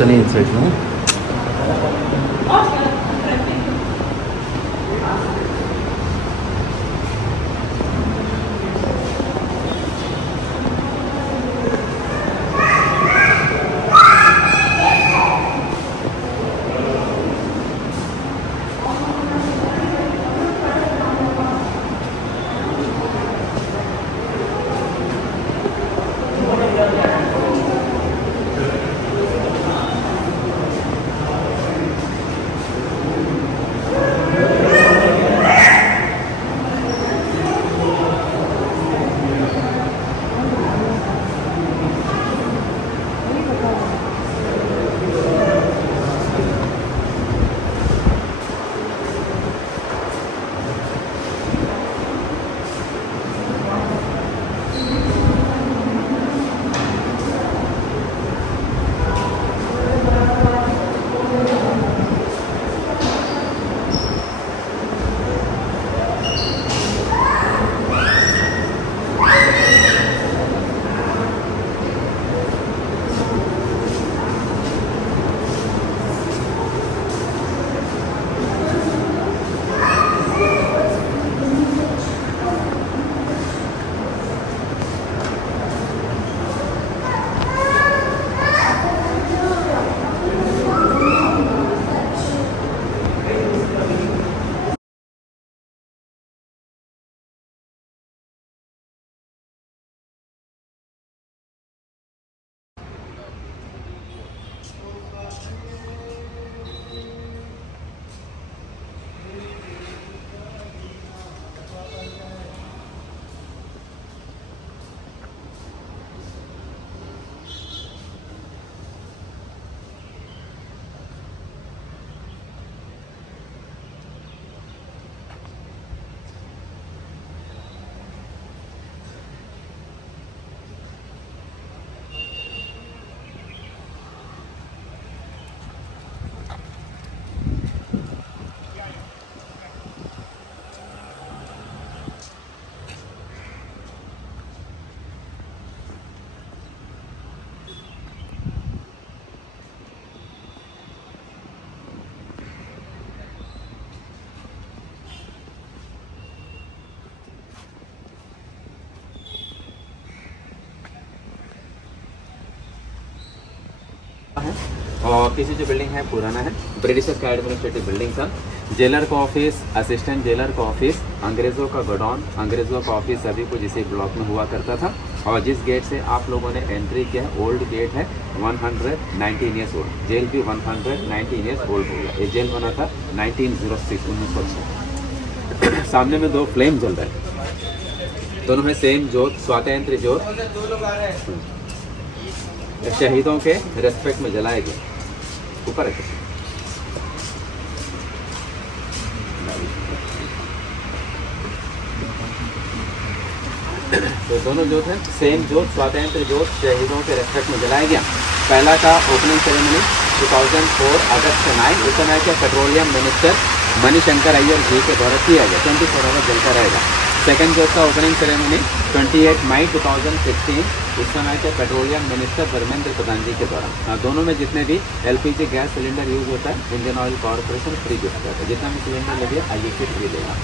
sunny inside, no? और पीछे जो बिल्डिंग है पुराना है, ब्रिटिशर्स का एडमिनिस्ट्रेटिव बिल्डिंग था। जेलर का ऑफिस, असिस्टेंट जेलर का ऑफिस, अंग्रेज़ों का गोडाउन, अंग्रेज़ों का ऑफिस सभी कुछ इसी ब्लॉक में हुआ करता था। और जिस गेट से आप लोगों ने एंट्री किया है, ओल्ड गेट है, 119 ईयर्स ओल्ड। जेल भी 119 ईयर्स ओल्ड हो गया। ये जेल बना था 1906, 1906। सामने में दो फ्लेम जल रहे हैं, दोनों में सेम जोत, स्वातंत्र जोत शहीदों के रेस्पेक्ट में जलाए गए। ऊपर है तो दोनों जोत है, सेम जोत, स्वातंत्र जोत शहीदों के रेस्पेक्ट में जलाया गया। पहला का ओपनिंग सेरेमनी 2004 अगस्त 9, उस समय के पेट्रोलियम मिनिस्टर मणिशंकर अय्यर जी के द्वारा किया गया। 24 आवर जलता रहेगा। सेकंड जोत का ओपनिंग सेरेमनी 28 मई 2016, उस समय के पेट्रोलियम मिनिस्टर धर्मेंद्र प्रधान जी के द्वारा। दोनों में जितने भी एलपीजी गैस सिलेंडर यूज होता है, Indian oil corporation free gift करता है। जितना भी सिलेंडर लगे IEC फ्री देगा।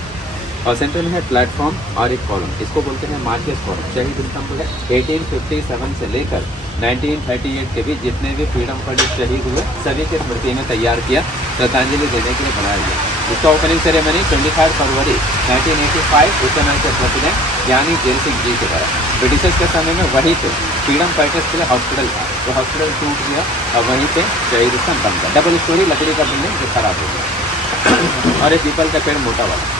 और सेंटर में है प्लेटफॉर्म और एक कॉलम, इसको बोलते हैं मार्केट कॉलम। शहीद स्तंभ है 1857 से लेकर 1938 के बीच जितने भी फ्रीडम फाइटर शहीद हुए सभी की स्मृति में तैयार किया, श्रद्धांजलि देने के लिए बनाया गया। इसका ओपनिंग सेरेमनी 25 फरवरी 1985 उस समय के प्रेसिडेंट यानी जेल सिंह जी के द्वारा। ब्रिटिशर्स के समय में वहीं पे फ्रीडम फाइटर्स के लिए हॉस्पिटल था, तो हॉस्पिटल टूट गया और वहीं पे शहीद स्तंभ बन गया। डबल स्टोरी लकड़ी का बिल्डिंग जो खराब हो गया। और एक पीपल का पेड़ मोटा वाला,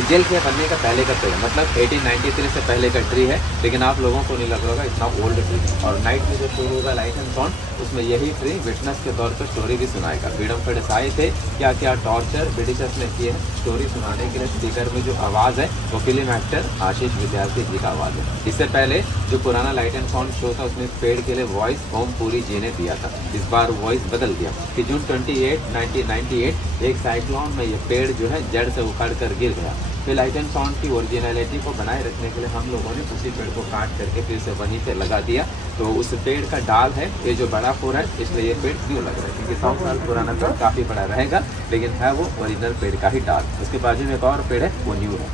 इस जेल के बनने का पहले का पेड़, मतलब 1893 से पहले का ट्री है, लेकिन आप लोगों को नहीं लग रहा होगा इतना ओल्ड ट्री। और नाइट में जो शुरू होगा लाइट एंड साउंड, उसमें यही ट्री विटनेस के तौर पर स्टोरी भी सुनाएगा। फ्रीडम फाइटर्स आए थे, क्या क्या टॉर्चर ब्रिटिशर्स ने किए हैं, स्टोरी सुनाने के लिए स्पीकर में जो आवाज़ है वो फिल्म एक्टर आशीष विद्यार्थी जी का आवाज़ है। इससे पहले जो पुराना लाइट एंड साउंड शो था उसमें पेड़ के लिए वॉइस ओम पुरी जी ने दिया था। इस बार वॉइस बदल दिया कि जून 28, 1998 एक साइक्लोन में ये पेड़ जो है जड़ से उखाड़ कर गिर गया। फिर लाइट एंड साउंड की ओरिजिनलिटी को बनाए रखने के लिए हम लोगों ने उसी पेड़ को काट करके फिर से वहीं पे लगा दिया, तो उस पेड़ का डाल है, ये जो बड़ा हो रहा है इसलिए ये पेड़ न्यू लग रहा है, क्योंकि 100 साल पुराना पेड़ काफ़ी बड़ा रहेगा, लेकिन है वो ओरिजिनल पेड़ का ही डाल। उसके बाजू में एक और पेड़ है वो न्यू है।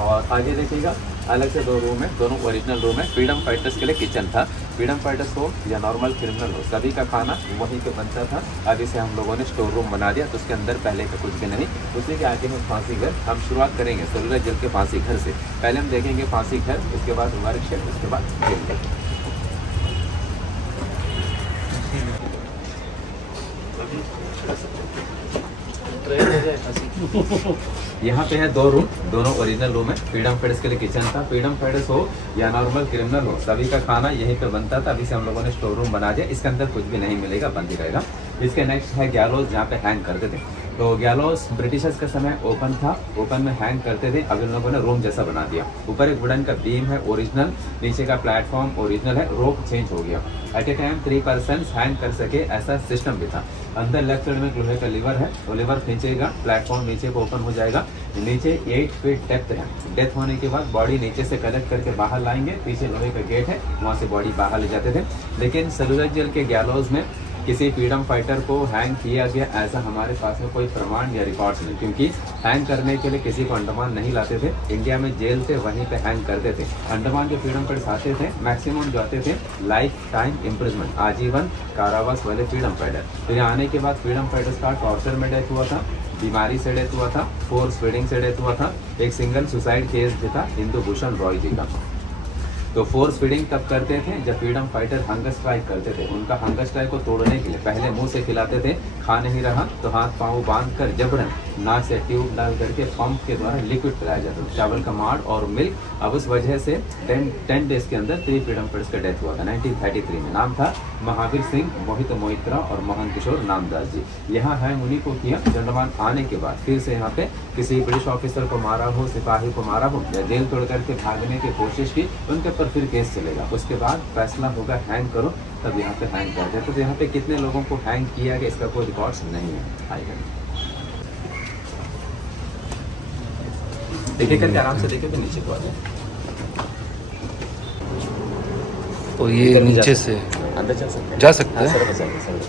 और आगे देखिएगा अलग से 2 रूम है, दोनों ओरिजिनल रूम है। फ्रीडम फाइटर्स के लिए किचन था। फ्रीडम फाइटर्स हो या नॉर्मल क्रिमिनल हो, सभी का खाना वहीं पे बनता था। अब इसे हम लोगों ने स्टोर रूम बना दिया, तो उसके अंदर पहले का कुछ भी नहीं। उसी के आगे में फांसी घर। हम शुरुआत करेंगे सेलुलर जेल के फांसी घर से। पहले हम देखेंगे फांसी घर, उसके बाद वर्कशॉप, उसके बाद जेल। यहाँ पे है 2 रूम, दोनों ओरिजिनल रूम है। फ्रीडम फाइटर्स के लिए किचन था। फ्रीडम फाइटर्स हो या नॉर्मल क्रिमिनल हो, सभी का खाना यहीं पे बनता था। अभी से हम लोगों ने स्टोर रूम बना दिया, इसके अंदर कुछ भी नहीं मिलेगा, बंद ही रहेगा। इसके नेक्स्ट है गैलोज, जहाँ पे हैंग करते थे। तो गैलोज ब्रिटिशर्स के समय ओपन था, ओपन में हैंग करते थे। अब इन लोगों ने रूम जैसा बना दिया। ऊपर एक वुडन का बीम है ओरिजिनल, नीचे का प्लेटफॉर्म ओरिजिनल है, रोप चेंज हो गया। At a time 3 person hang कर सके ऐसा सिस्टम भी था। अंदर लेफ्ट साइड में लोहे का लीवर है, वो लीवर खींचेगा, प्लेटफॉर्म नीचे को ओपन हो जाएगा। नीचे 8 फीट डेप्थ है। डेथ होने के बाद बॉडी नीचे से कलेक्ट करके बाहर लाएंगे, पीछे लोहे का गेट है, वहाँ से बॉडी बाहर ले जाते थे। लेकिन सेलुलर जेल के गैलोज में किसी फ्रीडम फाइटर को हैंग किया गया ऐसा हमारे पास में कोई प्रमाण या रिकॉर्ड्स नहीं, क्योंकि हैंग करने के लिए किसी को अंडमान नहीं लाते थे। इंडिया में जेल थे, वहीं पे हैंग करते थे। अंडमान के फ्रीडम फाइटर्स आते थे, मैक्सिमम जो आते थे लाइफ टाइम इम्प्रिजमेंट, आजीवन कारावास वाले फ्रीडम फाइटर। तो यहाँ आने के बाद फ्रीडम फाइटर्स का टॉर्चर में डेथ हुआ था, बीमारी से डेथ हुआ था, फोर्स फीडिंग से डेथ हुआ था। एक सिंगल सुसाइड केस भी था इंदु भूषण रॉय जी का। तो फोर्स फीडिंग तब करते थे जब फ्रीडम फाइटर हंगर स्ट्राइक करते थे। उनका हंगर स्ट्राइक को तोड़ने के लिए पहले मुंह से खिलाते थे, खा नहीं रहा तो हाथ पांव बांध कर जबरन नाक से ट्यूब डाल करके पंप के द्वारा लिक्विड पिलाया जाता था, चावल का माड़ और मिल्क। अब उस वजह से 10 डेज के अंदर 3 फ्रीडम फाइटर्स का डेथ हुआ था 1933 में। नाम था महावीर सिंह, मोहित मोहित्रा और मोहन किशोर नामदास जी। यहाँ है उन्हीं को किया। अंडमान आने के बाद फिर से यहाँ पे किसी ब्रिटिश ऑफिसर को मारा हो, सिपाही को मारा हो या जेल तोड़ करके भागने की कोशिश की, उनके पर फिर केस चलेगा। उसके बाद फैसला होगा हैंग करो, तब यहाँ पे हैंग कर देते। तो यहाँ पे कितने लोगों को हैंग किया गया इसका कोई रिकॉर्ड्स नहीं है। आएगा देखिए करके आराम से देखे तो नीचे को आ जाए। तो ये नीचे से अंदर जा सकते हैं। सर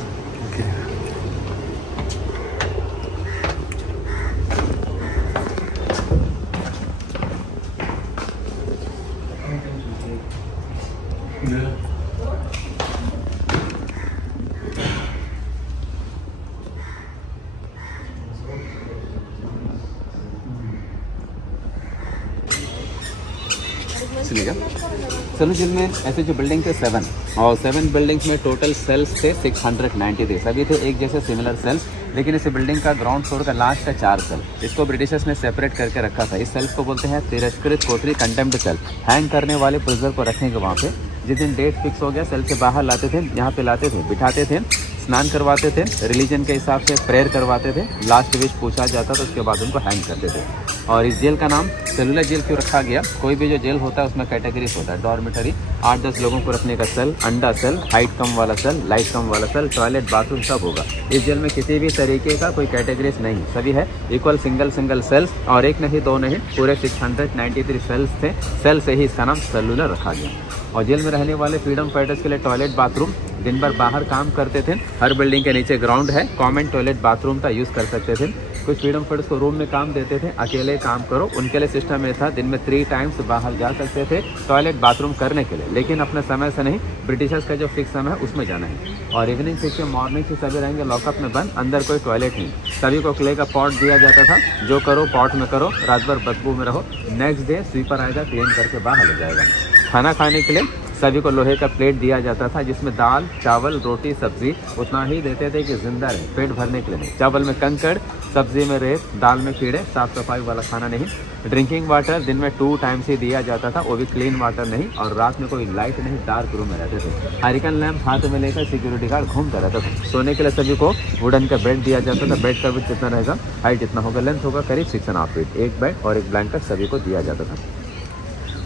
सेलुलर जेल में ऐसे जो बिल्डिंग थे 7 और 7 बिल्डिंग्स में टोटल सेल्स थे 693 सभी थे एक जैसे सिमिलर सेल्स। लेकिन इस बिल्डिंग का ग्राउंड फ्लोर का लास्ट का 4 सेल, इसको ब्रिटिशर्स ने सेपरेट करके रखा था। इस सेल्स को बोलते हैं तिरस्कृत कोठरी, कंटेम्प्ट सेल। हैंग करने वाले प्रिजनर को रखेंगे वहाँ पे। जिस दिन डेट फिक्स हो गया सेल से बाहर लाते थे, यहाँ पे लाते थे, बिठाते थे, स्नान करवाते थे, रिलीजन के हिसाब से प्रेयर करवाते थे, लास्ट विश पूछा जाता था, उसके बाद उनको हैंग करते थे। और इस जेल का नाम सेलुलर जेल क्यों रखा गया? कोई भी जो जेल होता है उसमें कैटेगरीज होता है। डॉर्मेटरी 8-10 लोगों को रखने का सेल, अंडा सेल, हाइट कम वाला सेल, लाइट कम वाला सेल, टॉयलेट बाथरूम सब होगा। इस जेल में किसी भी तरीके का कोई कैटेगरीज नहीं, सभी है इक्वल सिंगल सेल्स। और एक नहीं दो नहीं, पूरे 693 सेल्स थे। सेल से ही इसका नाम सेलुलर रखा गया। और जेल में रहने वाले फ्रीडम फाइटर्स के लिए टॉयलेट बाथरूम, दिन भर बाहर काम करते थे। हर बिल्डिंग के नीचे ग्राउंड है, कॉमन टॉयलेट बाथरूम का यूज़ कर सकते थे। कुछ फ्रीडम फाइटर्स को रूम में काम देते थे, अकेले काम करो, उनके लिए सिस्टम में था दिन में 3 टाइम्स बाहर जा सकते थे टॉयलेट बाथरूम करने के लिए, लेकिन अपने समय से नहीं, ब्रिटिशर्स का जो फिक्स समय है उसमें जाना है। और इवनिंग 6 से मॉर्निंग से सभी रहेंगे लॉकअप में बंद, अंदर कोई टॉयलेट नहीं। सभी को क्ले का पॉट दिया जाता था, जो करो पॉट में करो, रात भर बदबू में रहो। नेक्स्ट डे स्वीपर आएगा, क्लीन करके बाहर ले जाएगा। खाना खाने के लिए सभी को लोहे का प्लेट दिया जाता था, जिसमें दाल, चावल, रोटी, सब्जी उतना ही देते थे कि जिंदा रहे, पेट भरने के लिए नहीं। चावल में कंकड़, सब्जी में रेत, दाल में कीड़े, साफ सफाई वाला खाना नहीं। ड्रिंकिंग वाटर दिन में 2 टाइम्स ही दिया जाता था, वो भी क्लीन वाटर नहीं। और रात में कोई लाइट नहीं, डार्क रूम में रहते थे। हारिकन लैंप हाथ में लेकर सिक्योरिटी गार्ड घूमता रहता था। सोने के लिए सभी को वुडन का बेड दिया जाता था। बेड का विड्थ कितना रहेगा, हाइट इतना होगा, लेंथ होगा करीब 6.5 फीट। एक बेड और एक ब्लैंकेट सभी को दिया जाता था।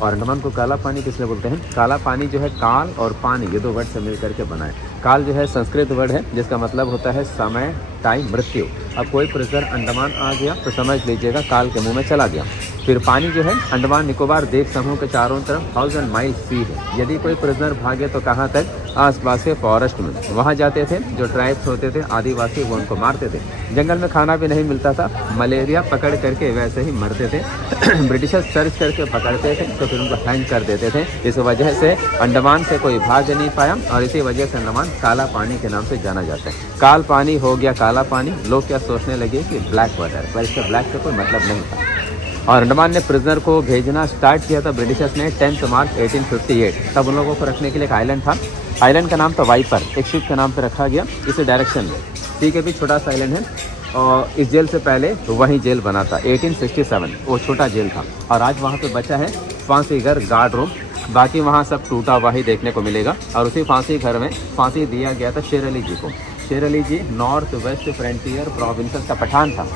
और अंडमान को काला पानी किस लिए बोलते हैं? काला पानी जो है काल और पानी ये दो वर्ड से मिल करके बना है। काल जो है संस्कृत वर्ड है जिसका मतलब होता है समय, टाइम, मृत्यु। अब कोई प्रिजनर अंडमान आ गया तो समझ लीजिएगा काल के मुंह में चला गया। फिर पानी जो है अंडमान निकोबार द्वीप समूह के चारों तरफ 1000 माइल सी है। यदि कोई प्रिजनर भागे तो कहाँ तक? आसपास के फॉरेस्ट में, वहाँ जाते थे। जो ट्राइब्स होते थे आदिवासी वो उनको मारते थे। जंगल में खाना भी नहीं मिलता था, मलेरिया पकड़ करके वैसे ही मरते थे। ब्रिटिशर्स सर्च करके पकड़ते थे तो फिर उनको हैंग कर देते थे। इस वजह से अंडमान से कोई भाग नहीं पाया और इसी वजह से अंडमान काला पानी के नाम से जाना जाता है। काल पानी हो गया काला पानी। लोग क्या सोचने लगे कि ब्लैक वाटर, पर इसका ब्लैक का कोई मतलब नहीं था। और अंडमान ने प्रिजनर को भेजना स्टार्ट किया था ब्रिटिशर्स ने 10 मार्च 1858। तब उन लोगों को रखने के लिए एक आइलैंड था। आइलैंड का नाम था वाइपर। एक शिप के नाम पर रखा गया इस डायरेक्शन में। ठीक है, भी छोटा सा आइलैंड है और इस जेल से पहले वहीं जेल बना था 1867। वो छोटा जेल था और आज वहाँ पे बचा है फांसी घर, गार्ड रूम। बाकी वहाँ सब टूटा हुआ ही देखने को मिलेगा। और उसी फांसी घर में फांसी दिया गया था शेर अली जी को। शेर अली जी नॉर्थ वेस्ट फ्रंटियर प्रोविंसेस का पठान था।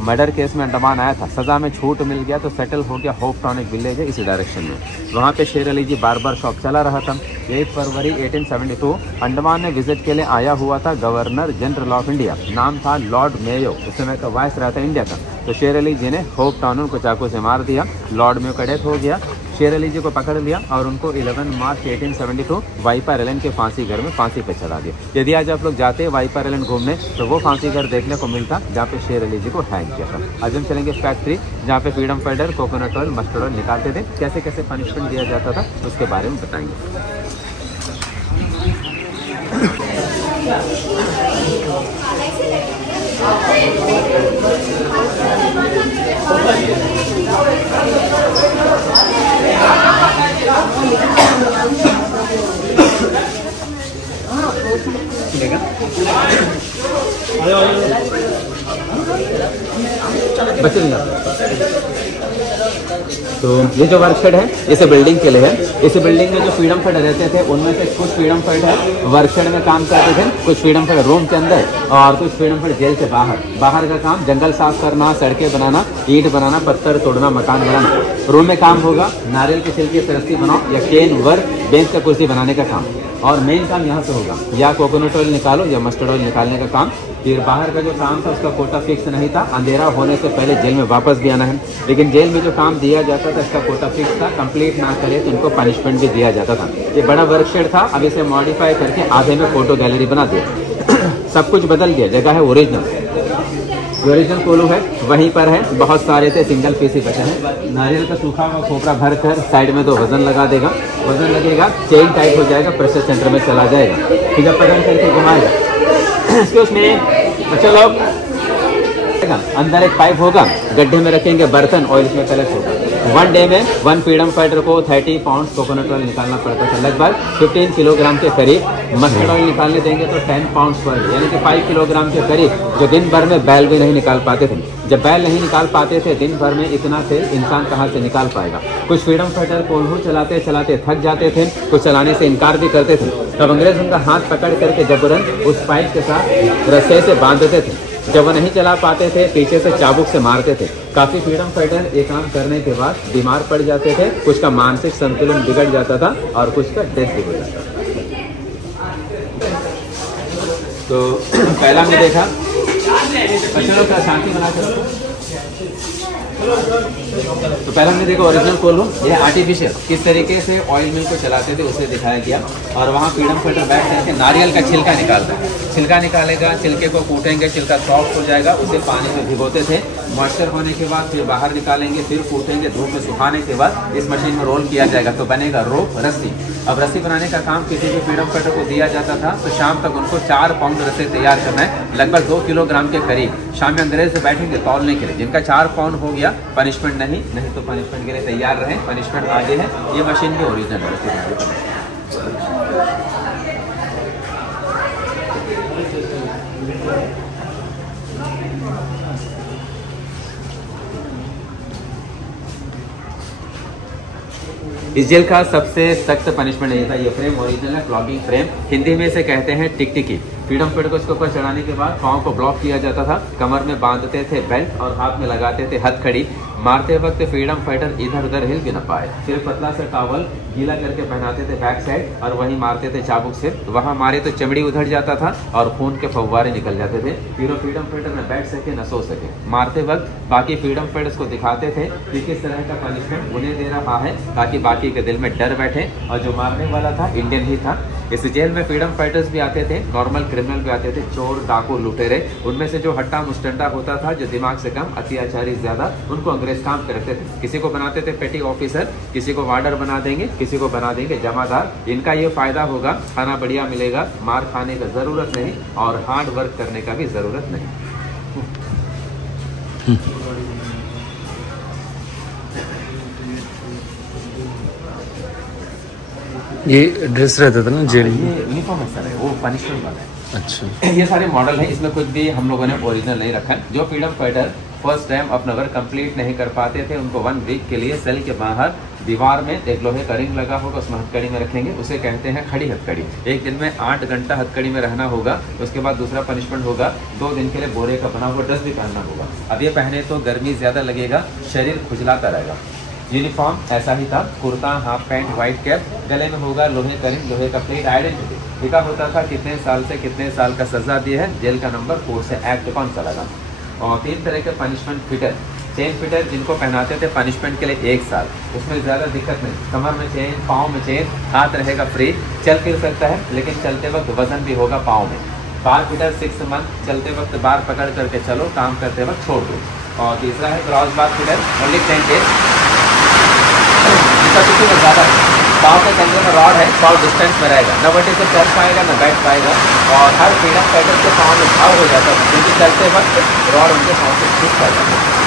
मर्डर केस में अंडमान आया था, सज़ा में छूट मिल गया तो सेटल हो गया होप टाउन, एक विलेज है इसी डायरेक्शन में। वहाँ पे शेर अली जी बार शॉप चला रहा था। 8 फरवरी 1872 अंडमान में विजिट के लिए आया हुआ था गवर्नर जनरल ऑफ इंडिया। नाम था लॉर्ड मेयो, उस समय का वाइस रहा था इंडिया का। तो शेर अली जी ने होप टाउन को चाकू से मार दिया। लॉर्ड मेयो का डेथ हो गया। शेर अली जी को पकड़ लिया और उनको 11 मार्च 1872 वाइपर आइलैंड के फांसी घर में फांसी पे चला दिया। यदि आज आप लोग जाते हैं वाइपर आइलैंड घूमने तो वो फांसी घर देखने को मिलता जहाँ पे शेर अली जी को हैंग किया था। आज हम चलेंगे फैक्ट्री जहाँ पे freedom fighter coconut oil, mustard oil निकालते थे। कैसे कैसे पनिशमेंट दिया जाता था उसके बारे में बताएंगे। बच्चे तो ये जो वर्कशेड है इसे बिल्डिंग के लिए है। इस बिल्डिंग में जो फ्रीडम फाइटर रहते थे उनमें से कुछ फ्रीडम फाइटर वर्कशेड में काम करते थे, कुछ फ्रीडम फाइटर रूम के अंदर और कुछ फ्रीडम फाइटर जेल से बाहर का काम जंगल साफ करना, सड़कें बनाना, ईंट बनाना, पत्थर तोड़ना, मकान बनाना। रूम में काम होगा नारियल के छिलके से रस्सी बनाओ या केन वर्क बेंच का कुर्सी बनाने का काम। और मेन काम यहाँ से होगा या कोकोनट ऑयल निकालो या मस्टर्ड ऑयल निकालने का काम। फिर बाहर का जो काम था उसका कोटा फिक्स नहीं था, अंधेरा होने से पहले जेल में वापस भी आना है। लेकिन जेल में जो काम दिया जाता था इसका कोटा फिक्स था, कंप्लीट ना करे तो इनको पनिशमेंट भी दिया जाता था। ये बड़ा वर्कशेड था, अब इसे मॉडिफाई करके आधे में फोटो गैलरी बना दिया। सब कुछ बदल दिया, जगह है ओरिजिनल कोलू है वहीं पर है। बहुत सारे थे, सिंगल पीस ही बचा है। नारियल का सूखा हुआ खोपरा भर कर साइड में तो वजन लगा देगा, वजन लगेगा, चेन टाइप हो जाएगा, प्रेशर सेंटर में चला जाएगा। ठीक है, पकड़ करके घुमाएगा। इसके उसमें बच्चे लोग अंदर एक पाइप होगा, गड्ढे में रखेंगे बर्तन, ऑयल इसमें कलेक्ट होगा। 1 डे में 1 फ्रीडम फाइटर को 30 पाउंड कोकोनट ऑयल निकालना पड़ता था, लगभग 15 किलोग्राम के करीब। मस्टर्ड ऑयल निकालने देंगे तो 10 पाउंड पर, यानी कि 5 किलोग्राम के करीब, जो दिन भर में बैल भी नहीं निकाल पाते थे। जब बैल नहीं निकाल पाते थे दिन भर में इतना से इंसान कहाँ से निकाल पाएगा। कुछ फ्रीडम फाइटर कोल्हू चलाते चलाते थक जाते थे, कुछ चलाने से इनकार भी करते थे। तब अंग्रेज उनका हाथ पकड़ करके जबरन उस पाइप के साथ रस्से से बांध देते थे। जब वो नहीं चला पाते थे पीछे से चाबुक से मारते थे। काफ़ी फ्रीडम फाइटर ये काम करने के बाद बीमार पड़ जाते थे, कुछ का मानसिक संतुलन बिगड़ जाता था और कुछ का डेथ भी हो जाता था। तो पहला हमने देखा बच्चों का शांति बना कर, तो पहले हमने देखा ओरिजिनल कोल्हू, यह आर्टिफिशियल किस तरीके से ऑयल मिल को चलाते थे उसे दिखाया गया। और वहाँ फ्रीडम फाइटर बैठ करके नारियल का छिलका निकालता है, छिलका निकालेगा, छिलके को कूटेंगे, छिलका सॉफ्ट हो जाएगा, उसे पानी में भिगोते थे। मॉइस्चर होने के बाद फिर बाहर निकालेंगे, फिर कूटेंगे, धूप में सुखाने के बाद इस मशीन में रोल किया जाएगा तो बनेगा रोप, रस्सी। अब रस्सी बनाने का काम किसी भी फ्रीडम फाइटर को दिया जाता था तो शाम तक उनको 4 पाउंड रस्सी तैयार करना है, लगभग 2 किलोग्राम के करीब। शाम में अंग्रेज से बैठेंगे तौलने के लिए, जिनका 4 पाउंड हो गया पनिशमेंट नहीं तो पनिशमेंट के लिए तैयार रहे। पनिशमेंट आगे है, ये मशीन भी ओरिजिनल है। इस जेल का सबसे सख्त पनिशमेंट नहीं था, ये फ्रेम ओरिजिनल है, फ्लॉगिंग फ्रेम, हिंदी में इसे कहते हैं टिकटिकी। फ्रीडम फाइटर को इसके ऊपर चढ़ाने के बाद पाँव को ब्लॉक किया जाता था, कमर में बांधते थे बेल्ट और हाथ में लगाते थे हथकड़ी। मारते वक्त फ्रीडम फाइटर इधर उधर हिल भी न पाए, सिर्फ पतला सा टॉवल गीला करके पहनाते थे बैक साइड और वहीं मारते थे चाबुक से। वहां मारे तो चमड़ी उधड़ जाता था और खून के फव्वारे निकल जाते थे। फिर फ्रीडम फाइटर न बैठ सके न सो सके। मारते वक्त बाकी फ्रीडम फाइटर्स को दिखाते थे कि किस तरह का पनिशमेंट उन्हें दे रहा है, ताकि बाकी के दिल में डर बैठे। और जो मारने वाला था इंडियन ही था। इस जेल में फ्रीडम फाइटर्स भी आते थे, नॉर्मल क्रिमिनल भी आते थे, चोर डाकू लुटेरे। उनमें से जो हट्टा मुस्टंडा होता था, जो दिमाग से कम अत्याचारी ज्यादा, उनको अंग्रेज काम पे रखते थे। किसी को बनाते थे पेटी ऑफिसर, किसी को वार्डर बना देंगे, किसी को बना देंगे जमादार। इनका ये फायदा होगा, खाना बढ़िया मिलेगा, मार खाने का जरूरत नहीं और हार्ड वर्क करने का भी जरूरत नहीं। ये ड्रेस रहता था ना जेल में? ये यूनिफॉर्म ऐसा है, वो पनिशमेंट वाला है। अच्छा, ये सारे मॉडल है, इसमें कुछ भी हम लोगों ने ओरिजिनल नहीं रखा। जो फ्रीडम फाइटर फर्स्ट टाइम अपना वर्क कंप्लीट नहीं कर पाते थे, उनको 1 वीक के लिए सेल के बाहर दीवार में एक लोहे का रिंग लगा होगा, उसमें हथकड़ी में रखेंगे। उसे कहते हैं खड़ी हथकड़ी। एक दिन में 8 घंटा हथकड़ी में रहना होगा। उसके बाद दूसरा पनिशमेंट होगा, 2 दिन के लिए बोरे का बना हुआ ड्रेस भी पहनना होगा। अब ये पहने तो गर्मी ज्यादा लगेगा, शरीर खुजलाता रहेगा। यूनिफॉर्म ऐसा ही था, kurta, half pant, white cap, गले में होगा लोहे का रिंग, लोहे का प्लेट, आइडेंटिटी लिखा होता था कितने साल से कितने साल का सजा दिया है, जेल का नंबर, कोर्ट से एक्ट कौन सा लगा। और 3 तरह के पनिशमेंट फिटर। चेन फिटर जिनको पहनाते थे पनिशमेंट के लिए 1 साल, उसमें ज़्यादा दिक्कत नहीं, कमर में चेन, पाँव में चेन, हाथ रहेगा फ्री, चल फिर सकता है, लेकिन चलते वक्त वजन भी होगा पाँव में। बार फिटर 6 मंथ, चलते वक्त बार पकड़ करके चलो, काम करते वक्त छोड़ दो। और तीसरा है cross bar fitter, only 10 days. इसका किसी में ज़्यादा है, पाँव के केंद्र में रॉड है, पाँव डिस्टेंस में रहेगा, न बटे से चल पाएगा न बैठ पाएगा। और हर फ्रीडम फाइटर के पाँव में घाव हो जाता है, क्योंकि चलते वक्त रॉड उनके पाँव से छूट जाता है।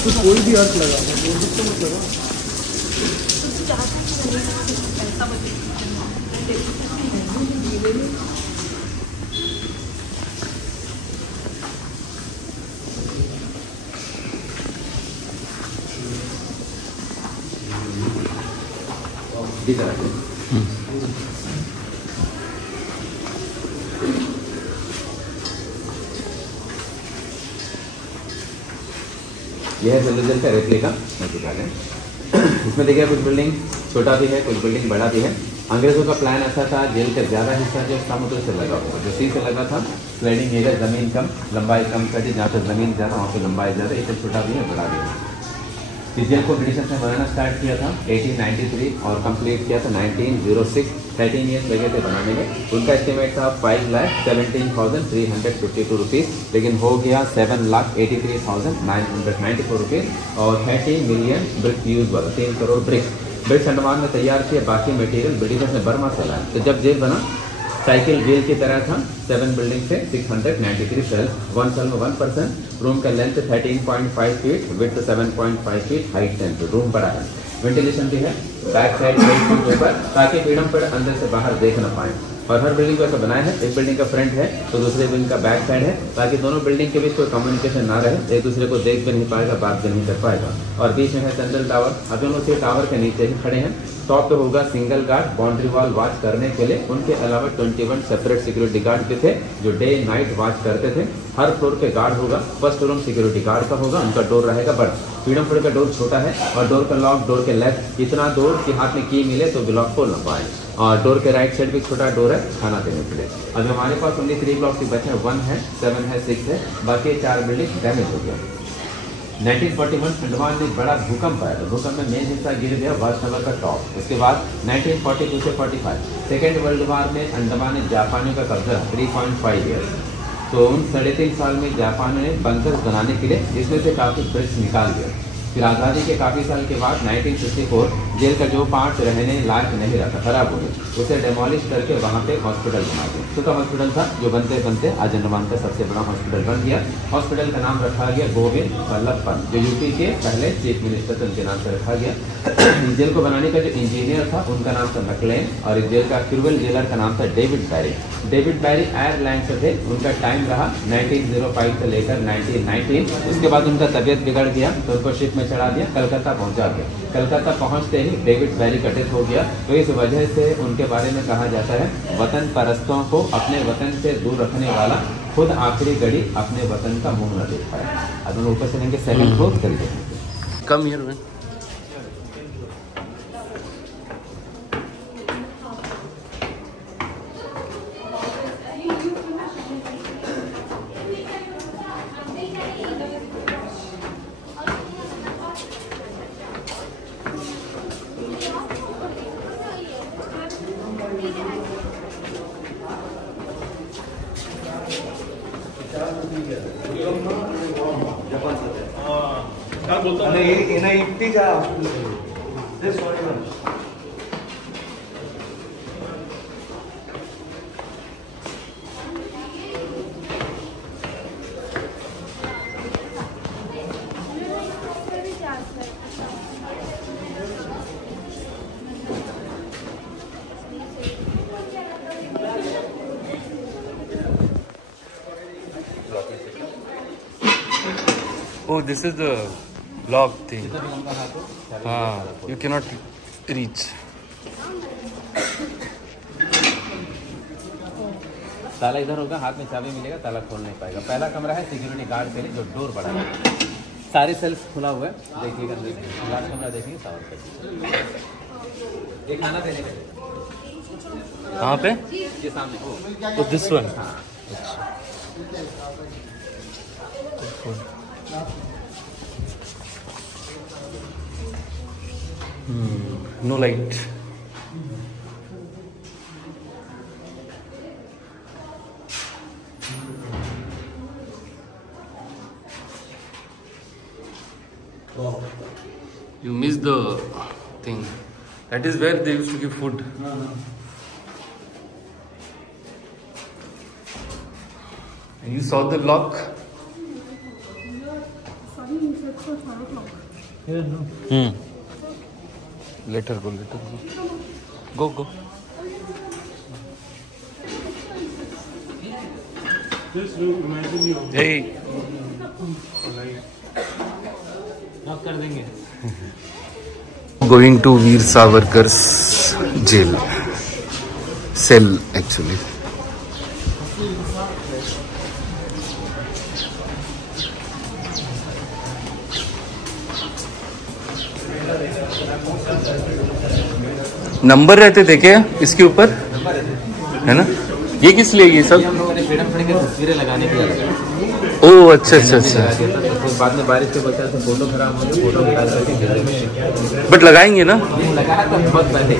तो कोई भी अर्थ लगा मत लगा। यह है जल्द का रेप्लिका है। इसमें देखिए कुछ बिल्डिंग छोटा भी है, कुछ बिल्डिंग बड़ा भी है। अंग्रेजों का प्लान ऐसा था, जेल का ज़्यादा हिस्सा जो समुद्र से लगा हुआ, जो सी से लगा था, स्लाइडिंग एरिया, ज़मीन कम, लंबाई कम कर दी, जहाँ पर ज़मीन ज़्यादा वहाँ पर लंबाई ज़्यादा, इसे छोटा भी है बड़ा भी है। इस जेल को ब्रिटिशर्स ने बनाना स्टार्ट किया था 1893 और कंप्लीट किया था 1906। 13 ईयर्स लगे थे बनाने में। उनका एस्टिमेट था 5,17,352 रुपीज़, लेकिन हो गया 7,83,994 रुपीज़। और 30 मिलियन ब्रिक यूज हुआ, 3 करोड़ ब्रिक्स अंडमान में तैयार किए। बाकी मटेरियल ब्रिटिशर्स ने बर्मा से लाया। तो जब जेल बना साइकिल व्हील की तरह था। 7 बिल्डिंग से 693 सेल्स, 1 सेल में 1 पर्सन। रूम का length 13.5 feet, width 7.5 feet, height 10 feet. Room बड़ा है, वेंटिलेशन भी है। बैक साइड पेपर ताकि फ्रीडम पर अंदर से बाहर देख न पाए। और हर बिल्डिंग को ऐसा बनाया है, एक बिल्डिंग का फ्रंट है तो दूसरे बिल्डिंग का बैक साइड है, ताकि दोनों बिल्डिंग के बीच कोई कम्युनिकेशन ना रहे, एक दूसरे को देख भी नहीं पाएगा, बात भी नहीं कर पाएगा। और बीच में है सेंट्रल टावर। अब दोनों से टावर के नीचे ही खड़े हैं। टॉप पे होगा single guard boundary wall watch करने के लिए। उनके अलावा 21 सेपरेट सिक्योरिटी गार्ड भी थे जो डे नाइट वॉच करते थे। हर फ्लोर पे गार्ड होगा। फर्स्ट रूम सिक्योरिटी गार्ड का होगा, उनका डोर रहेगा बड़ा। फ्रीडम फ्लोर का डोर छोटा है और डोर का लॉक डोर के लेफ्ट इतना दूर कि हाथ में की मिले तो लॉक खोल ना पाए। और डोर के राइट साइड भी छोटा डोर है खाना देने के लिए। अब हमारे पास ओनली 3 ब्लॉक्स बचे हैं, 1 है, 7 है, 6 है, बाकी 4 बिल्डिंग डैमेज हो गया। 1941 अंडमान में बड़ा भूकंप आया। भूकंप में मेन हिस्सा गिर गया, वाच टावर का टॉप। उसके बाद 1942 से 45 सेकेंड वर्ल्ड वॉर में अंडमान ने जापानियों का कब्जा 3.5 ईयर्स। तो उन 3.5 साल में जापान ने बंकर्स बनाने के लिए इसमें से काफ़ी ब्रिक्स निकाल दिया। फिर आज़ादी के काफ़ी साल के बाद 1954 जेल का जो पार्ट रहने लायक नहीं रहा, खराब हो गया, उसे डेमोलिश करके वहाँ पे हॉस्पिटल बना दिया। छोटा हॉस्पिटल था जो बनते बनते आज अंडमान का सबसे बड़ा हॉस्पिटल बन गया। हॉस्पिटल का नाम रखा गया गोविंद वल्लभ पंत, जो यूपी के पहले चीफ मिनिस्टर थे, उनके नाम से रखा गया। जेल को बनाने का जो इंजीनियर था उनका नाम था मैकलेन, और इस जेल का क्रूअल जेलर का नाम था डेविड बैरी। डेविड बैरी एयरलाइन से थे। उनका टाइम रहा 1905 से लेकर 1919। उसके बाद उनका तबीयत बिगड़ गया तो उनको शिप में चढ़ा दिया, कलकत्ता पहुंचा दिया। कलकत्ता पहुंचते ही डेविड बैरी का डेथ हो गया। तो इस वजह से उनके बारे में कहा जाता है, वतन परस्तों को अपने वतन से दूर रखने वाला खुद आखिरी घड़ी अपने वतन का मुंह न देख पाया। अब हम ऊपर से लेंगे सेकंड फ्लोर करके come here man. Oh, this is the lock thing. You cannot reach. ताला इधर होगा, हाथ में चाबी मिलेगा, ताला खोल नहीं पाएगा। पहला कमरा है सिक्योरिटी गार्ड के लिए जो डोर बड़ा है। सारे सेल्स खुला हुआ है, देखिएगा। लास्ट कमरा देखेंगे सावर पे। ये खाना देने का कहाँ पे? ये सामने। Oh, this one. No light. You missed the thing. That is where they used to give food. And you saw the lock? Later go. Go. Just imagine you. Hey. Knock कर देंगे. Going to Veer Savarkar's jail. Cell actually. Number रहते थे क्या इसके ऊपर, है ना? ये किस लिए ये सब? हम लोगों ने फ्रीडम फ्री की तस्वीरें लगाने के लिए। ओह अच्छा। तो बाद में बारिश के वजह से फोटो खराब हो गया, फोटो निकाल करके बट लगाएंगे ना? लगाया था बहुत पहले।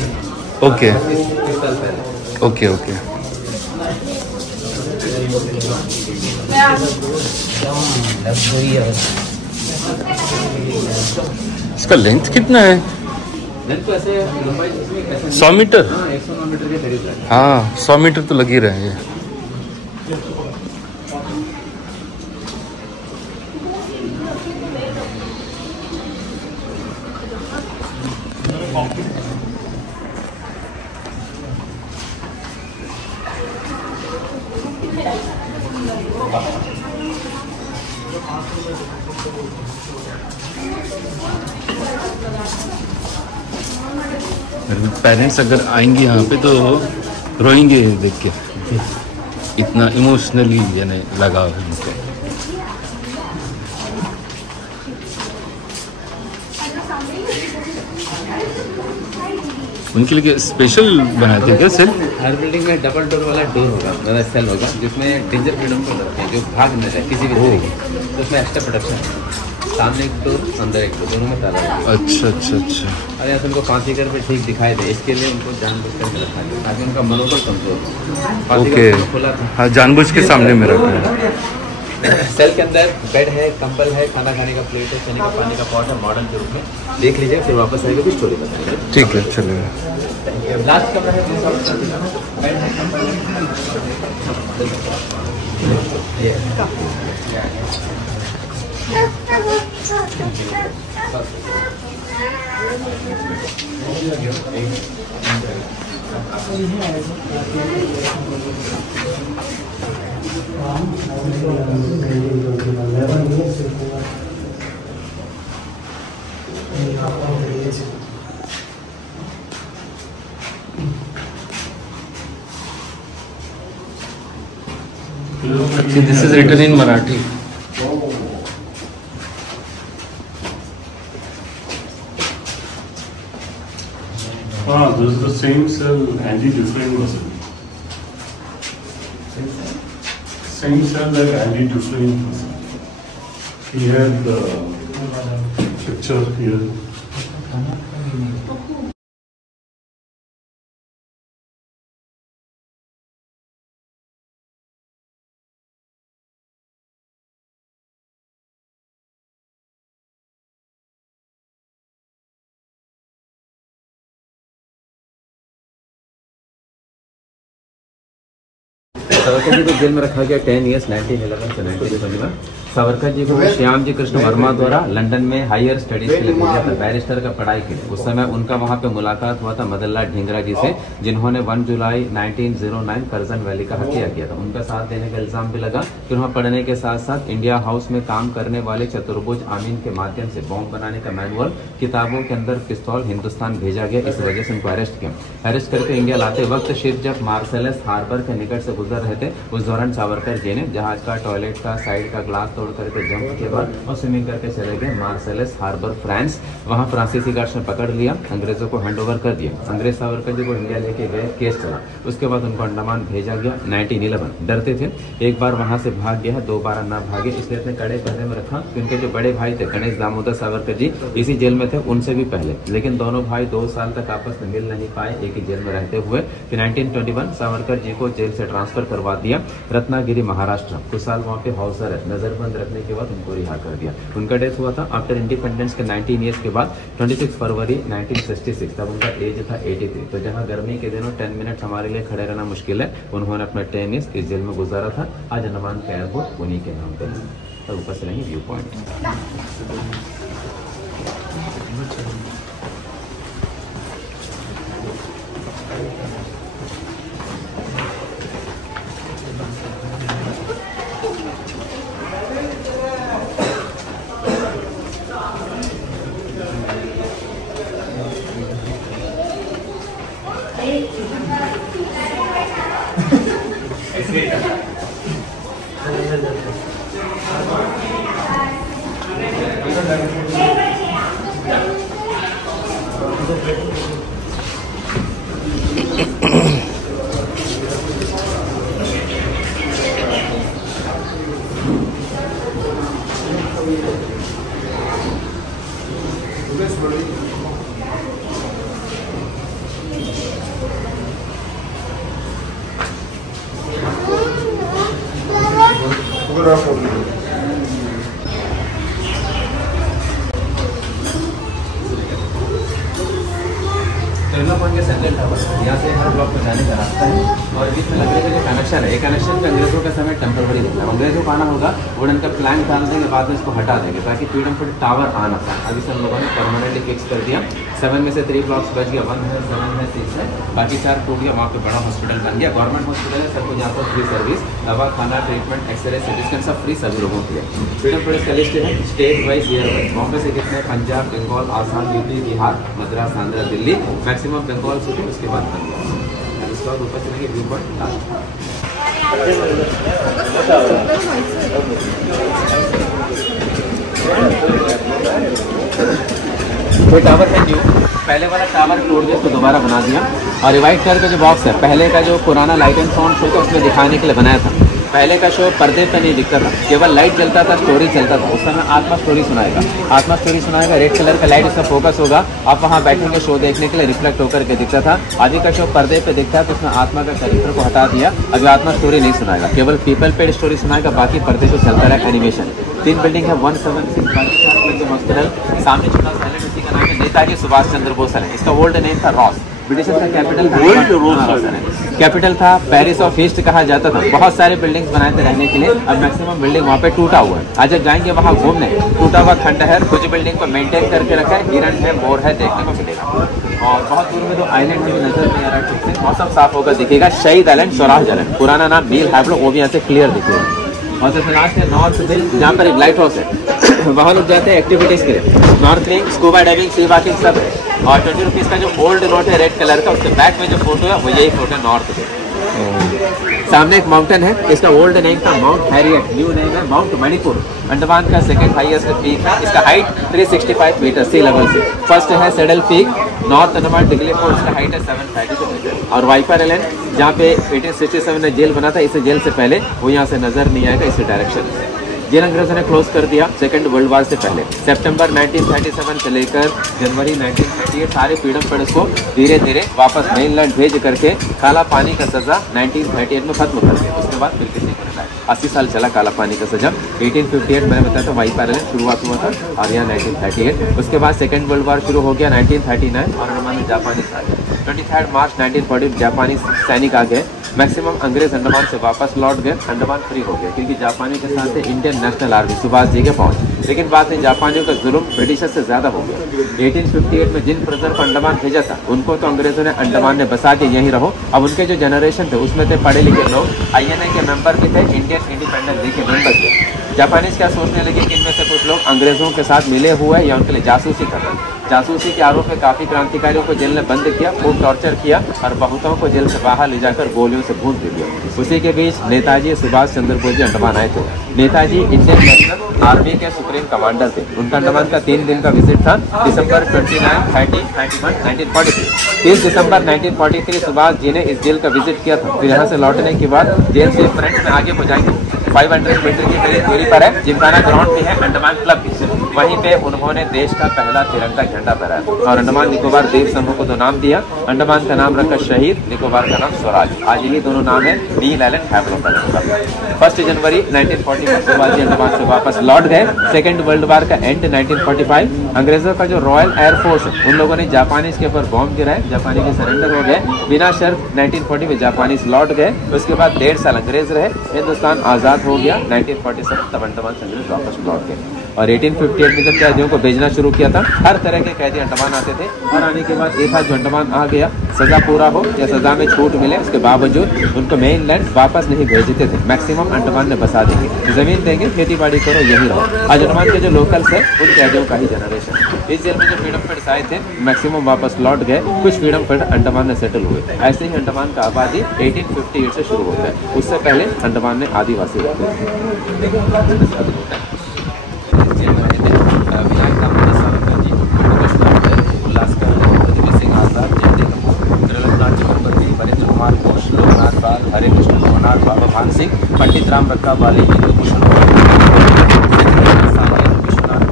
ओके। साल पहले। Okay okay. इसका लेंथ कितना है? लेंथ तो ऐसे लंबाई इसमें ऐसे 100 मीटर? हाँ 109 मीटर के करीब है। हाँ 100 मीटर तो लग ही रहे हैं। पेरेंट्स अगर आएंगे यहाँ पे तो रोएंगे देख के, इतना इमोशनली यानी लगाव है उनको। उनके लिए स्पेशल बनाते हैं क्या सेल? हर बिल्डिंग में डबल डोर वाला डोर होगा, मतलब सेल होगा, जिसमें डेंजर फ्रीडम को रखते हैं, जो भाग न जाए किसी भी तरीके, तो उसमें एक्स्ट्रा प्रोटेक्शन है। सामने एक डोर, अंदर एक डोर, दोनों में ताला है। अच्छा अच्छा अच्छा। और यहाँ से उनको फांसी कर पे ठीक दिखाई दे, इसके लिए उनको जानबूझ कर रखा है ताकि उनका मनोबल कमजोर हो। ओके, खुला था, हाँ जानबूझ के सामने में रखा है। सेल के अंदर बेड है, कंबल है, खाना खाने का प्लेट है, पीने का पानी का पॉट है, मॉडर्न के रूप में। देख लीजिए, फिर वापस आएगा भी स्टोरी बताएंगे। ठीक है चलेगा। लास्ट कमरा है, बेड है, कंबल This is written in Marathi. Ah, this is the same cell, anti-Dufresne muscle. Same cell like anti-Dufresne muscle. He had the picture here. Savarkar ji को जेल में रखा गया 10 ईयर्स 1911 से 1921। सावरकर जी को श्याम जी कृष्ण वर्मा द्वारा लंदन में हायर स्टडीज के लिए भेजा था, बैरिस्टर का पढ़ाई के लिए। उस समय उनका वहां पे मुलाकात हुआ था मदन लाल ढींगरा जी से, जिन्होंने 1 जुलाई 1909 करजन वैली का हत्या किया था। उनका साथ देने का इल्जाम भी लगा। फिर वहाँ पढ़ने के साथ साथ इंडिया हाउस में काम करने वाले चतुर्भुज आमीन के माध्यम से बॉम्ब बनाने का मैनुअल, किताबों के अंदर पिस्तौल हिंदुस्तान भेजा गया। इस वजह से उनको अरेस्ट किया। अरेस्ट करके इंडिया लाते वक्त शिप जब मार्सेलस हार्बर के निकट से गुजर रहे थे, उस दौरान सावरकर जी ने जहाज का टॉयलेट का साइड का ग्लास तोड़ करके जंप के बाद और स्विमिंग करके चले गए मार्सेलस हार्बर, फ्रांस। वहां फ्रांसीसी गार्ड्स ने पकड़ लिया, अंग्रेजों को हैंड ओवर कर दिया। अंग्रेज सावरकर जी को इंडिया लेके गए, केस चला। उसके बाद उनको अंडमान भेजा गया 1911। डरते थे, एक बार वहां से भाग गया, दोबारा ना भागे, इसलिए इतने कड़े पहरे में रखा। उनके जो बड़े भाई थे गणेश दामोदर सावरकर जी, इसी जेल में थे, उनसे भी पहले। लेकिन दोनों भाई 2 साल तक आपस में मिल नहीं पाए, एक ही जेल में रहते हुए। फिर 1921 सावरकर जी को जेल से ट्रांसफर करवा दिया रत्नागिरी, महाराष्ट्र। कुछ साल वहाँ पे हाउस अरेस्ट नजरबंद रखने के बाद उनको रिहा कर दिया। उनका डेथ हुआ था आफ्टर इंडिपेंडेंस के 19 ईयर्स के बाद 26 फरवरी 1966। तब उनका एज था 83। तो जहाँ गर्मी के दिनों 10 मिनट हमारे लिए खड़े रहना मुश्किल है, उन्होंने अपना 10 ईयर्स इस जेल में गुजारा था। आज अंडमान का एयरपोर्ट उन्हीं के नाम पर। तो ऊपर से लेंगे व्यू पॉइंट। सेंट्रल टावर, यहाँ से हर ब्लॉक में जाने का रास्ता है। और बीच में लकड़ी का जो कनेक्शन है, ये कनेक्शन पे अंग्रेजों का समय टेम्पररी दिखता है। अंग्रेजों को आना होगा, वुडन का प्लान डाल देंगे, बाद में इसको हटा देंगे ताकि फ्रीडम फाइटर टावर आना था। अभी से हम लोगों ने परमानेंटली फिक्स कर दिया। 7 में से 3 ब्लॉक्स बच गया, 1 है, 7 है, 6 है, बाकी 4 टूट गया। वहाँ पे बड़ा हॉस्पिटल बन गया, गवर्नमेंट हॉस्पिटल है, सबको यहाँ पर फ्री सर्विस, दवा, खाना, ट्रीटमेंट, एक्सरे, सिटी स्कैन सब फ्री सभी लोगों के लिए। फ्रीडम फाइटर्स का लिस्ट है state wise, year wise. Bombay से कितने? पंजाब, बंगाल, आसाम, यूपी, बिहार, मद्रास, आंध्र, दिल्ली, मैक्सिमम बंगाल से, उसके बाद इसके बाद ऊपर चलेंगे व्यू पॉइंट लास्ट। कोई टावर है न्यू, पहले वाला टावर तोड़ के उसको दोबारा बना दिया। और रिवाइट कलर का जो बॉक्स है, पहले का जो पुराना लाइट एंड साउंड शो था उसमें दिखाने के लिए बनाया था। पहले का शो पर्दे पे नहीं दिखता था, केवल लाइट जलता था, स्टोरी चलता था। उस समय आत्मा स्टोरी सुनाएगा, आत्मा स्टोरी सुनाएगा, रेड कलर का लाइट इसका फोकस होगा, आप वहाँ बैठेंगे शो देखने के लिए, रिफ्लेक्ट होकर के दिखता था। अभी का शो पर्दे पे दिखता है तो उसमें आत्मा का कैरेक्टर को हटा दिया, अभी आत्मा स्टोरी नहीं सुनाएगा, केवल पीपल पेड स्टोरी सुनाएगा, बाकी पर्दे पे चलता रहा एनिमेशन। 3 बिल्डिंग है, 176 हॉस्पिटल, सामने छोटा सा है, उसी का नाम है नेताजी सुभाष चंद्र बोस है। इसका ओल्ड नेम था रॉस, ब्रिटिश का कैपिटल था, पेरिस ऑफ ईस्ट कहा जाता था। बहुत सारे बिल्डिंग्स बनाए थे रहने के लिए, अब मैक्सिमम बिल्डिंग वहाँ पे टूटा हुआ है। आज जब जाएंगे वहाँ घूमने, टूटा हुआ खंड है, कुछ बिल्डिंग को मेंटेन करके रखा है, हिरण है, मोर है, देखने को मिलेगा। और बहुत दूर में तो आइलैंड भी नजर नहीं आ रहा ठीक से, मौसम साफ होगा दिखेगा, शहीद आइलैंड, स्वराज आइलैंड, पुराना नाम नील हैब्लो, वो भी यहाँ से क्लियर दिखेगा। और सबसे लास्ट है नॉर्थ विंग, जहाँ पर एक लाइट हाउस है, वहाँ लोग जाते हैं एक्टिविटीज के लिए। North wing, scuba diving, sea walking सब है। और 20 रुपीज़ का जो ओल्ड नोट है रेड कलर का, उसके बैक में जो फोटो है वो यही फोटो है नॉर्थ विंग। सामने एक माउंटेन है, इसका ओल्ड नेम था माउंट हैरियट, न्यू नेम है माउंट मणिपुर। अंडमान का सेकंड हाईएस्ट पीक है, इसका हाइट 365 मीटर सी लेवल से। फर्स्ट है सेडल पीक, नॉर्थ अंडमान डिग्ली फोर्ट, इसका हाइट है 732 मीटर। और वाइपर आइलैंड, जहाँ पे 1867 में जेल बना था, इसे जेल से पहले वो यहाँ से नजर नहीं आएगा, इस डायरेक्शन से। जेल अंग्रेजों ने क्लोज कर दिया सेकंड वर्ल्ड वॉर से पहले। सितंबर 1937 से लेकर जनवरी 1938 सारे फ्रीडम फाइटर्स को धीरे धीरे वापस मेनलैंड भेज करके काला पानी का सजा 1938 में खत्म कर दिया। उसके बाद फिर किसी को 80 साल चला काला पानी का सजा। 1858 मैंने बताया था वाई पैरल शुरुआत हुआ था, और यहाँ 1938। उसके बाद सेकंड वर्ल्ड वॉर शुरू हो गया 1939 और अंडमान में जापानी आ गए। 23 मार्च 1940 जापानी सैनिक आ गए। मैक्सिमम अंग्रेज अंडमान से वापस लौट गए, अंडमान फ्री हो गया क्योंकि जापानी के साथ Indian national army Subhash ji के पहुंच। लेकिन बाद में जापानियों का जुल्म ब्रिटिशर्स से ज्यादा हो गया। 1858 में जिन प्रिजनर को अंडमान भेजा था उनको तो अंग्रेजों ने अंडमान में बसा के यहीं रहो। अब उनके जो जनरेशन थे उसमें थे पढ़े लिखे लोग, INA के मेंबर भी थे, इंडियन इंडिपेंडेंस डे के मेंबर थे। जापानीज क्या सोचने लगे कि इनमें से कुछ लोग अंग्रेजों के साथ मिले हुए या उनके लिए जासूसी कर रहे हैं। जासूसी के आरोप में काफी क्रांतिकारियों को जेल में बंद किया, खूब टॉर्चर किया और बहुतों को जेल से बाहर ले जाकर गोलियों से भून दिया। उसी के बीच नेताजी सुभाष चंद्र बोस जी अंडमान आए थे। नेताजी इंडियन नेशनल आर्मी के सुप्रीम कमांडर थे। उनका अंडमान का 3 दिन का विजिट था, दिसंबर 29, 30, 31, 1943। 30 दिसंबर 1943 सुभाष जी ने इस जेल का विजिट किया था। फिर यहाँ से लौटने के बाद जेल से फ्रंट में आगे हो जाएंगे, 500 मीटर की करीब दूरी पर है जिमखाना ग्राउंड भी है, अंडमान क्लब भी। वहीं पे उन्होंने देश का पहला तिरंगा झंडा फहराया और अंडमान निकोबार द्वीप समूह को 2 नाम दिया। अंडमान का नाम रखा शहीद, निकोबार का नाम स्वराज। आज यही दोनों नाम है नील आइलैंड हैवलॉक आइलैंड। 1 जनवरी 1940 में सुभाष जी अंडमान से वापस लौट गए। सेकेंड वर्ल्ड वॉर का एंड 1945। अंग्रेजों का जो रॉयल एयरफोर्स उन लोगों ने जापानीज के ऊपर बॉम्ब गिराए, जापानी के सरेंडर हो गए बिना शर्त। 1940 में जापानीज लौट गए। उसके बाद 1.5 साल अंग्रेज रहे, हिंदुस्तान आजाद हो गया। 1947 तब अंडमान से अंग्रेज वापस लौट गए। और 1858 में जब कैदियों को भेजना शुरू किया था, हर तरह के कैदी अंडमान आते थे। और आने के बाद एक हाथ जो अंडमान आ गया, सजा पूरा हो या सजा में छूट मिले, उसके बावजूद उनको मेनलैंड वापस नहीं भेजते थे। मैक्सिमम अंडमान में बसा देंगे, जमीन देंगे, खेती बाड़ी करो, यही रहो। आज अंडमान के जो लोकल्स है उन कैदियों का ही जनरेशन। इस जेल में जो फ्रीडम फाइटर्स आए थे मैक्सिमम वापस लौट गए, कुछ फ्रीडम फाइटर अंडमान में सेटल हुए। ऐसे ही अंडमान का आबादी 1858 से शुरू होता है। उससे पहले अंडमान में आदिवासी रहते थे। हरे कृष्ण लोहनाथ, बाबा भान सिंह, पंडित राम रक्का वाली, हिंदू भूषण, विश्वनाथ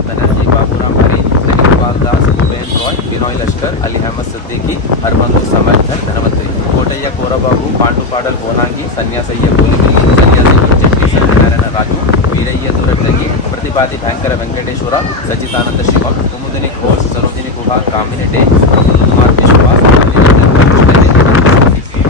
बनर्जी, बाबूराम हरी, गोपाल दास, भूपेन रॉय, बिनोय लश्कर, अली अहमद सिद्दीकी, हरबंधु समर्थन, धनवंतरी, कोटैया कोराबाबू, पांडु पाडल बोनांगी, सन्यासయ్య बोली सन्यासी सत्यनारायण राजू, वीरయ్య दुरटगी, ಶ್ರೀಪಾದಿ ಭಯಂಕರ ವೆಂಕಟೇಶ್ವರ ಸಚ್ಚಿದಾನಂದ ಶಿವ ಕುಮುದಿನಿ ಘೋಷ್ ಸರೋಜಿನಿ ಗುಹಾ ಕಾಮಿನಿ डे प्रफुल्ल कुमार विश्वास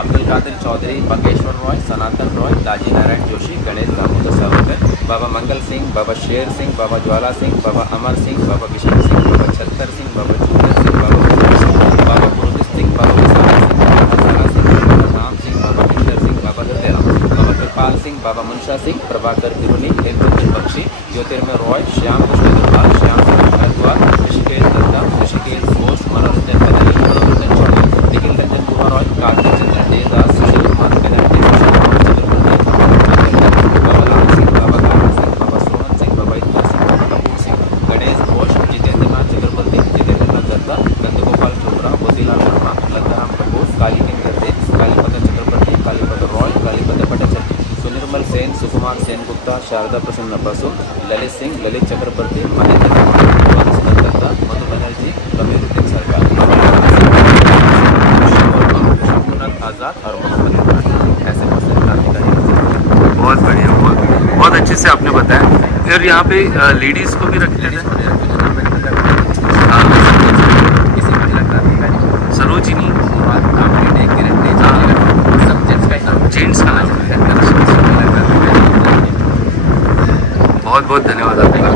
अब्दुल कादिर चौधरी बकेश्वर रॉय सनातन रॉय दाजी नारायण जोशी गणेश दामोदर सावरकर बाबा मंगल सिंह बाबा शेर सिंह बाबा ज्वाला सिंह बाबा अमर सिंह बाबा किशन सिंह बाबा छत्तर सिंह बाबा चूतर सिंह बाबा बाबा गुरुदीप सिंह बाबा विशाल सिंह बाबा साला सिंह बाबा राम सिंह बाबा किशोर सिंह बाबा हृदयराम बाबा कृपाल सिंह बाबा मुंशा सिंह प्रभाकर तिरुनी हेमचंद बख्शी ज्योतिर्मय रॉय श्याम कृष्ण अग्रवाल श्याम भारद्वाज ऋषिकेश दत्ता ऋषिकेश घोष मनोरंजन पटेल मनोरंजन चौधरी निखिल रंजन कुमार रॉय कार्तिक चंद्र देवदास सुशील कुमार बनर्जी बाबा लाल सिंह बाबा काला सिंह बाबा सोनम सिंह बाबा इतना सिंह बाबा कपूर सिंह गणेश घोष जितेंद्र नाथ चक्रवर्ती जितेंद्र नाथ दत्ता नंदगोपाल चोपड़ा मोतीलाल वर्मा लताराम कपूर कालीकेन गर्दे कालीपद चक्रवर्ती कालीपद रॉय कालीपद भट्टाचार्य सुनिर्मल सेन सुकुमार सेन गुप्ता शारदा प्रसन्न बसु ललित सिंह ललित चक्रवर्ती महेंद्र दत्ता मधु बनर्जी कबीरुद्दीन सरकार शंभुनाथ आजाद और मोहम्मद इमरान ऐसे बहुत सारे क्रांतिकारी। बहुत बढ़िया, बहुत अच्छे से आपने बताया। फिर यहाँ पे लेडीज को भी रखते थे, किसी महिला क्रांतिकारी सरोजिनी सब जेंट्स का नाम जेंट्स का नाम है। बहुत बहुत धन्यवाद आपका।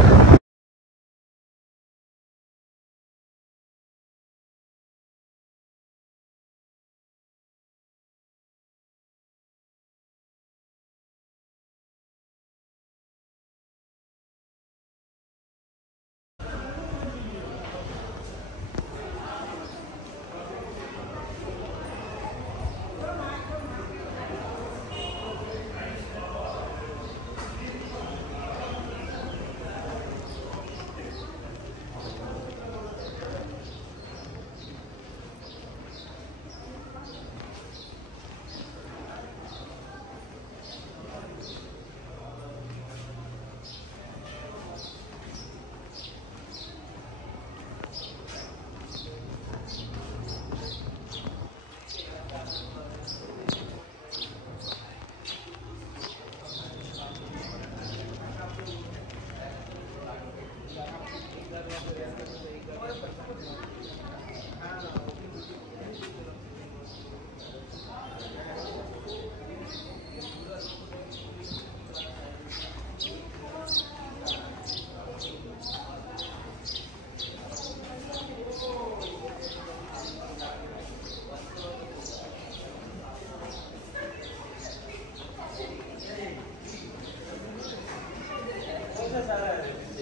सारा है